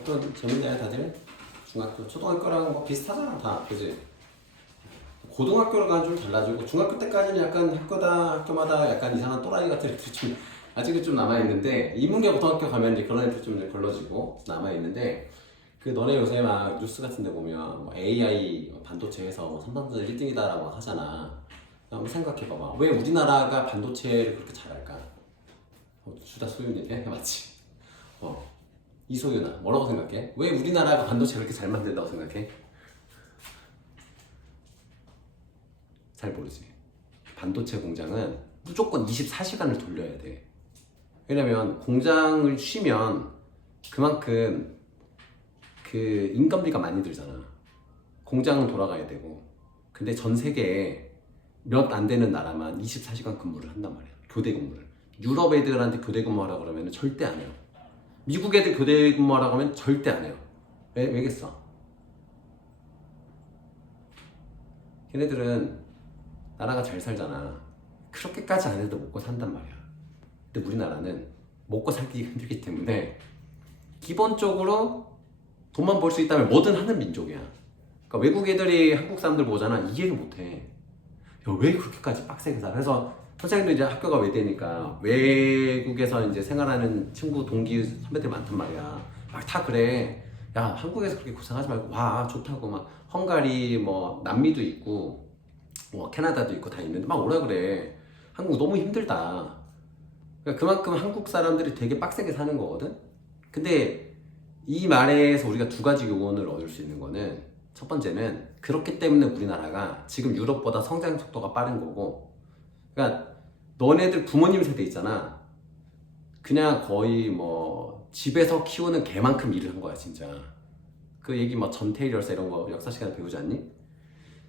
학교 재밌냐 다들? 중학교, 초등학교랑 뭐 비슷하잖아 다, 그지? 고등학교가 좀 달라지고 중학교 때까지는 약간 학교마다 약간 이상한 또라이 같은 애들이 좀 아직은 좀 남아있는데, 인문계 고등학교 가면 이제 그런 애들 좀 이제 걸러지고 남아있는데, 그 너네 요새 막 뉴스 같은 데 보면 뭐 AI 반도체에서 뭐 삼성전자 1등이다라고 하잖아. 한번 생각해봐봐. 왜 우리나라가 반도체를 그렇게 잘할까? 주다 소윤이네? 맞지? 이소윤아, 뭐라고 생각해? 왜 우리나라가 반도체를 그렇게 잘 만든다고 생각해? 잘 모르지. 반도체 공장은 무조건 24시간을 돌려야 돼. 왜냐면 공장을 쉬면 그만큼 그 인건비가 많이 들잖아. 공장은 돌아가야 되고. 근데 전 세계에 몇 안 되는 나라만 24시간 근무를 한단 말이야. 교대 근무를. 유럽 애들한테 교대 근무하라 그러면 절대 안 해요. 미국 애들 교대 근무하라고 하면 절대 안 해요. 왜겠어? 걔네들은 나라가 잘 살잖아. 그렇게까지 안 해도 먹고 산단 말이야. 근데 우리나라는 먹고 살기 힘들기 때문에 기본적으로 돈만 벌 수 있다면 뭐든 하는 민족이야. 그러니까 외국 애들이 한국 사람들 보잖아. 이해를 못해. 야, 왜 그렇게까지 빡세게 살아? 그래서 선생님도 이제 학교가 외대니까 외국에서 이제 생활하는 친구, 동기, 선배들 많단 말이야. 막 다 그래. 야, 한국에서 그렇게 고생하지 말고 와, 좋다고. 막 헝가리, 뭐 남미도 있고 뭐 캐나다도 있고 다 있는데 막 오라 그래. 한국 너무 힘들다. 그러니까 그만큼 한국 사람들이 되게 빡세게 사는 거거든. 근데 이 말에서 우리가 두 가지 교훈을 얻을 수 있는 거는, 첫 번째는 그렇기 때문에 우리나라가 지금 유럽보다 성장 속도가 빠른 거고, 그러니까 너네들 부모님 세대 있잖아. 그냥 거의 뭐 집에서 키우는 개만큼 일을 한 거야 진짜. 그 얘기 뭐 전태일열사 이런 거 역사 시간에 배우지 않니?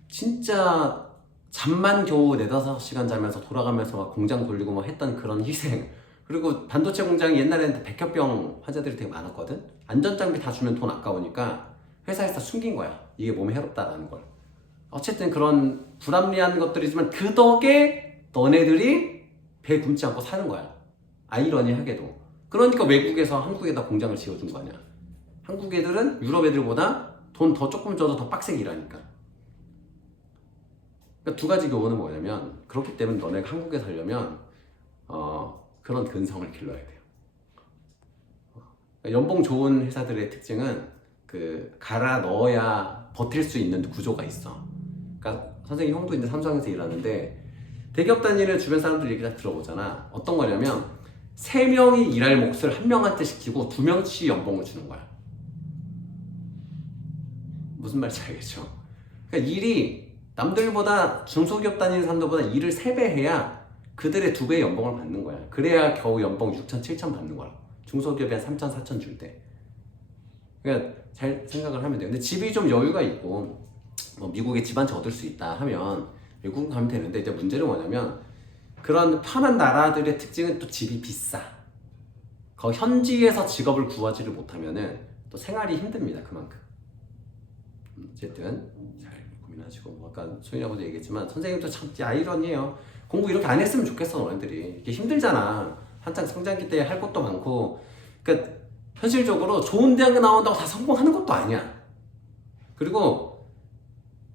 진짜 잠만 겨우 4~5시간 자면서 돌아가면서 막 공장 돌리고 막 했던 그런 희생. 그리고 반도체 공장이 옛날에는 백혈병 환자들이 되게 많았거든. 안전장비 다 주면 돈 아까우니까 회사에서 숨긴 거야. 이게 몸에 해롭다라는 걸. 어쨌든 그런 불합리한 것들이지만 그 덕에 너네들이 배 굶지 않고 사는 거야. 아이러니하게도. 그러니까 외국에서 한국에다 공장을 지어준 거 아니야. 한국 애들은 유럽 애들보다 돈 더 조금 줘도 더 빡세게 일하니까. 그러니까 두 가지 교훈은 뭐냐면, 그렇기 때문에 너네가 한국에 살려면 그런 근성을 길러야 돼요. 그러니까 연봉 좋은 회사들의 특징은 그 갈아 넣어야 버틸 수 있는 구조가 있어. 그러니까 선생님 형도 이제 삼성에서 일하는데 대기업 다니는 주변 사람들 얘기 다 들어보잖아. 어떤 거냐면 3명이 일할 몫을 1명한테 시키고 2명치 연봉을 주는 거야. 무슨 말인지 알겠죠? 그러니까 일이 남들보다, 중소기업 다니는 사람들보다 일을 3배 해야 그들의 2배의 연봉을 받는 거야. 그래야 겨우 연봉 6천, 7천 받는 거야. 중소기업이 한 3천, 4천 줄 때. 그러니까 잘 생각을 하면 돼. 근데 집이 좀 여유가 있고 뭐 미국에 집 한 채 얻을 수 있다 하면 외국 가면 되는데, 이제 문제는 뭐냐면 그런 편한 나라들의 특징은 또 집이 비싸. 그 현지에서 직업을 구하지를 못하면은 또 생활이 힘듭니다. 그만큼. 어쨌든 잘 고민하시고, 뭐 아까 소연이하고도 얘기했지만 선생님도 참 아이러니해요. 공부 이렇게 안 했으면 좋겠어. 너네들이 이게 힘들잖아. 한창 성장기 때 할 것도 많고. 그러니까 현실적으로 좋은 대학 나온다고 다 성공하는 것도 아니야. 그리고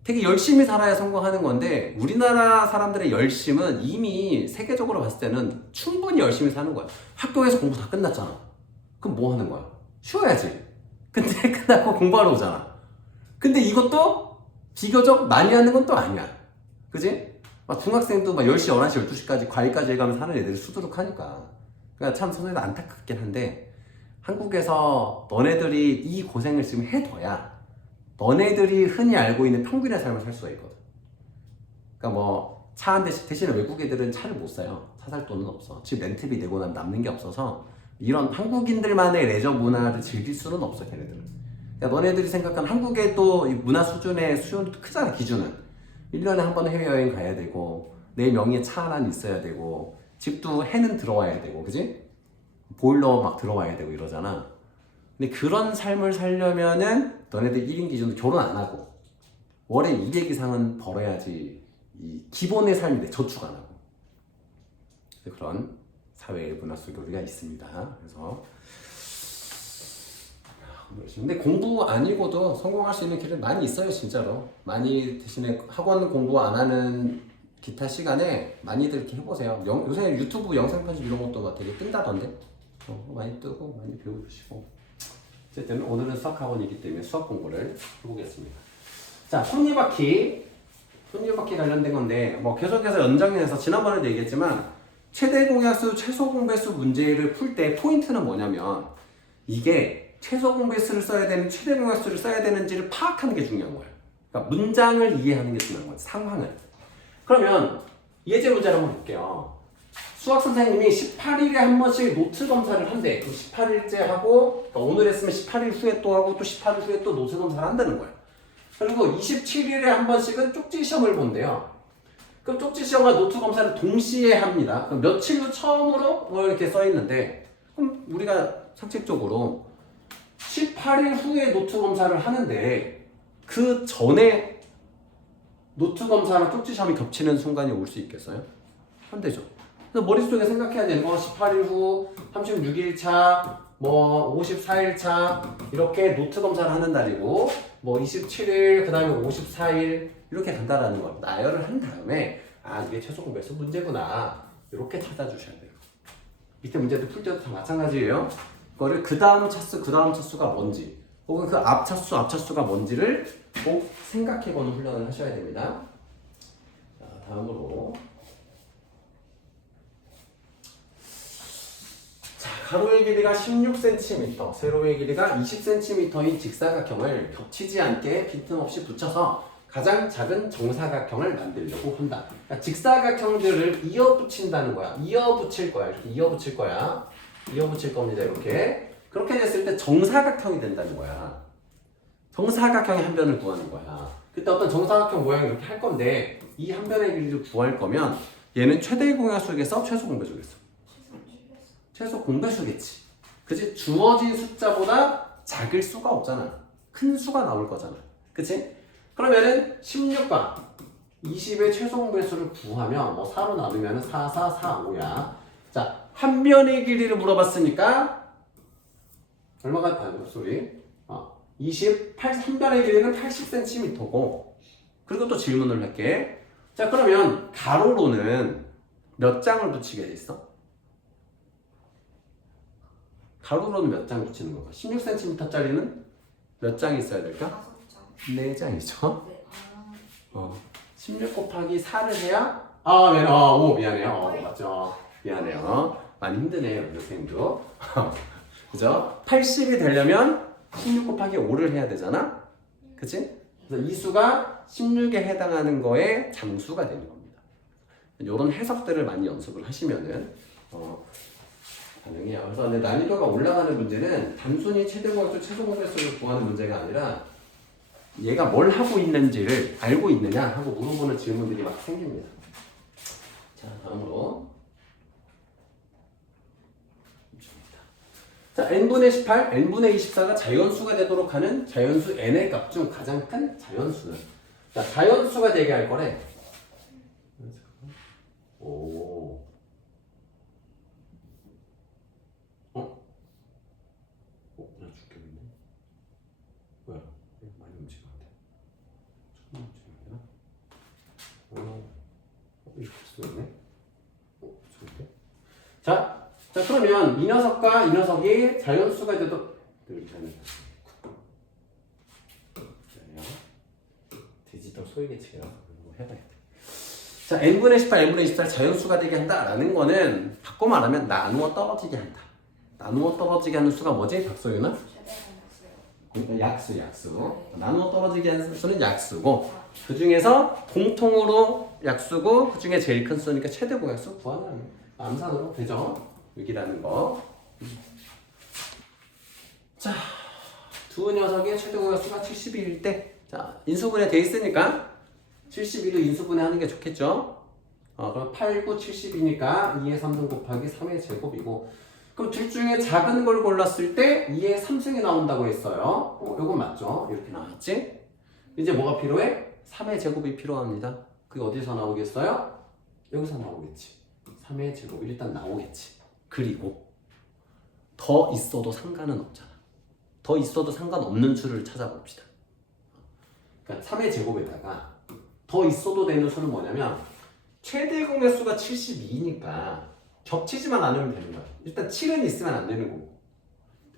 되게 열심히 살아야 성공하는 건데, 우리나라 사람들의 열심은 이미 세계적으로 봤을 때는 충분히 열심히 사는 거야. 학교에서 공부 다 끝났잖아. 그럼 뭐 하는 거야? 쉬어야지. 근데 끝나고 공부하러 오잖아. 근데 이것도 비교적 많이 하는 건 또 아니야. 그지? 막 중학생도 막 10시, 11시, 12시까지 과외까지 해가면서 하는 애들이 수두룩 하니까. 그러니까 참 선생님도 안타깝긴 한데, 한국에서 너네들이 이 고생을 지금 해둬야 너네들이 흔히 알고 있는 평균의 삶을 살 수가 있거든. 그러니까 뭐 차 한 대씩, 대신에 외국 애들은 차를 못 사요. 차 살 돈은 없어. 집 렌트비 내고 난 남는 게 없어서 이런 한국인들만의 레저 문화를 즐길 수는 없어, 걔네들은. 그러니까 너네들이 생각하는 한국의 또 문화 수준의 수요도 크잖아, 기준은. 1년에 한 번 해외여행 가야 되고, 내 명의에 차 하나는 있어야 되고, 집도 해는 들어와야 되고, 그지? 보일러 막 들어와야 되고 이러잖아. 근데 그런 삶을 살려면은 너네들 1인 기준으로 결혼 안 하고 월에 200 이상은 벌어야지 이 기본의 삶이 돼. 저축 안 하고. 그런 사회의 문화 속에 우리가 있습니다. 그래서 근데 공부 아니고도 성공할 수 있는 길은 많이 있어요, 진짜로. 많이 대신에 학원 공부 안 하는 기타 시간에 많이들 이렇게 해보세요. 요새 유튜브 영상 편집 이런 것도 막 되게 뜬다던데. 많이 뜨고 많이 배워주시고. 어쨌든 오늘은 수학 학원이기 때문에 수학 공부를 해보겠습니다. 자, 톱니바퀴 관련된 건데 뭐 계속해서 연장해서 지난번에도 얘기했지만 최대 공약수, 최소 공배수 문제를 풀 때 포인트는 뭐냐면 이게 최소 공배수를 써야 되는 최대 공약수를 써야 되는지를 파악하는 게 중요한 거예요. 그러니까 문장을 이해하는 게 중요한 거예요. 상황을. 그러면 예제 문제를 한번 볼게요. 수학 선생님이 18일에 한 번씩 노트 검사를 한대. 그럼 18일째 하고 그러니까 오늘 했으면 18일 후에 또 하고 또 18일 후에 또 노트 검사를 한다는 거예요. 그리고 27일에 한 번씩은 쪽지 시험을 본대요. 그럼 쪽지 시험과 노트 검사를 동시에 합니다. 그럼 며칠 후 처음으로 뭐 이렇게 써 있는데 그럼 우리가 상식적으로 18일 후에 노트 검사를 하는데 그 전에 노트 검사랑 쪽지 시험이 겹치는 순간이 올 수 있겠어요? 안 되죠. 그래서 머릿속에 생각해야 되는 거 18일 후, 36일 차, 뭐 54일 차 이렇게 노트 검사를 하는 날이고 뭐 27일, 그 다음에 54일 이렇게 간다라는 걸 나열을 한 다음에 아 이게 최소 공배수 문제구나 이렇게 찾아주셔야 돼요. 밑에 문제도 풀 때도 다 마찬가지예요. 그거를 그 다음 차수가 뭔지 혹은 그 앞차수가 뭔지를 꼭 생각해보는 훈련을 하셔야 됩니다. 자, 다음으로 자, 가로의 길이가 16cm, 세로의 길이가 20cm인 직사각형을 겹치지 않게 빈틈없이 붙여서 가장 작은 정사각형을 만들려고 한다. 그러니까 직사각형들을 이어붙인다는 거야. 이어붙일 거야. 이렇게 이어붙일 거야. 이어붙일 겁니다. 이렇게. 그렇게 됐을 때 정사각형이 된다는 거야. 정사각형의 한 변을 구하는 거야. 그때 어떤 정사각형 모양을 이렇게 할 건데 이 한 변의 길이를 구할 거면 얘는 최대 공약수겠어? 최소 공배수겠어? 최소 공배수겠지. 그치? 주어진 숫자보다 작을 수가 없잖아. 큰 수가 나올 거잖아. 그치? 그러면은 16과 20의 최소 공배수를 구하면 뭐 4로 나누면 4, 4, 4, 5야. 자, 한 변의 길이를 물어봤으니까 얼마가, 한 변의 길이는 80cm고 그리고 또 질문을 할게. 자, 그러면 가로로는 몇 장을 붙이게 돼 있어? 가로로는 몇 장 붙이는 건가? 16cm짜리는 몇 장 있어야 될까? 4장이죠. 16 곱하기 4를 해야 미안해요. 맞죠. 미안해요. 많이 힘드네요, 선생님도. 그죠? 80이 되려면 16 곱하기 5를 해야 되잖아? 그치? 그래서 이 수가 16에 해당하는 거에 장수가 되는 겁니다. 이런 해석들을 많이 연습을 하시면은 가능해요. 그래서 난이도가 올라가는 문제는 단순히 최대 공약수, 최소 공배수를 구하는 문제가 아니라 얘가 뭘 하고 있는지를 알고 있느냐 하고 물어보는 질문들이 막 생깁니다. 자, 다음으로 자, n분의 18, n분의 24가 자연수가 되도록 하는 자연수 n의 값 중 가장 큰 자연수는 자, 자연수가 되게 할 거래. 오. 나 죽겠는데? 뭐야? 많이 움직였는데? 조금 움직였나? 이렇게 쓰였네? 좋은데? 자, 그러면 이 녀석과 이 녀석이 자연수가 되도록 디지털 소위계측이라고 해봐야 돼. 자, n분의 18, n분의 24를 자연수가 되게 한다라는 거는 바꿔 말하면 나누어 떨어지게 한다. 나누어 떨어지게 하는 수가 뭐지? 박소윤아? 약수. 나누어 떨어지게 하는 수는 약수고 그 중에서 공통으로 약수고 그 중에 제일 큰 수니까 최대 공약수 구하는 암산으로 되죠. 6이라는 거. 자, 두 녀석의 최대 공약수가 72일 때 자, 인수분해 돼 있으니까 72도 인수분해 하는 게 좋겠죠. 그럼 8, 9, 70이니까 2의 3승 곱하기 3의 제곱이고 그럼 둘 중에 작은 걸 골랐을 때 2의 3승이 나온다고 했어요. 요건 맞죠? 이렇게 나왔지? 이제 뭐가 필요해? 3의 제곱이 필요합니다. 그게 어디서 나오겠어요? 여기서 나오겠지. 3의 제곱이 일단 나오겠지. 그리고 더 있어도 상관은 없잖아. 더 있어도 상관없는 수를 찾아봅시다. 그러니까 3의 제곱에다가 더 있어도 되는 수는 뭐냐면 최대 공약수가 72니까 겹치지만 않으면 되는 거야. 일단 7은 있으면 안 되는 거고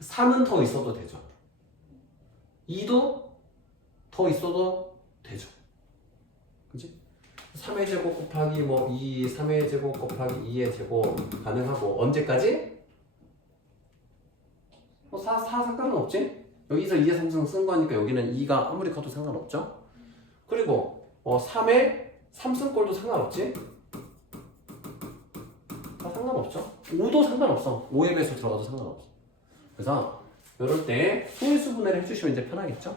3은 더 있어도 되죠. 2도 더 있어도 되죠. 그치? 3의 제곱 곱하기 뭐 2, 3의 제곱 곱하기 2의 제곱 가능하고 언제까지? 4 상관은 없지? 여기서 2의 3승 쓴 거니까 여기는 2가 아무리 커도 상관없죠? 그리고 3의 3승꼴도 상관없지? 다 상관없죠? 5도 상관없어. 5의 배수 들어가도 상관없어. 그래서 이럴 때 소인수 분해를 해주시면 이제 편하겠죠?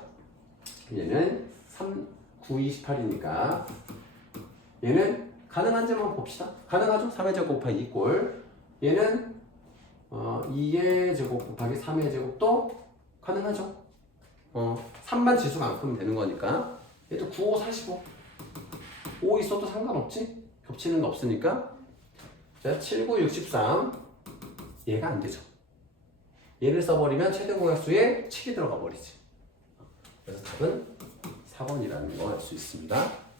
얘는 3, 9, 28이니까 얘는 가능한지만 봅시다. 가능하죠? 3의 제곱 곱하기 2꼴 얘는 2의 제곱 곱하기 3의 제곱도 가능하죠. 3만 지수가 안 크면 되는 거니까 얘도 9, 5, 45 5 있어도 상관없지? 겹치는 거 없으니까 자, 7, 9, 63 얘가 안 되죠. 얘를 써버리면 최대 공약수에 7이 들어가 버리지. 그래서 답은 4번이라는 거 알 수 있습니다.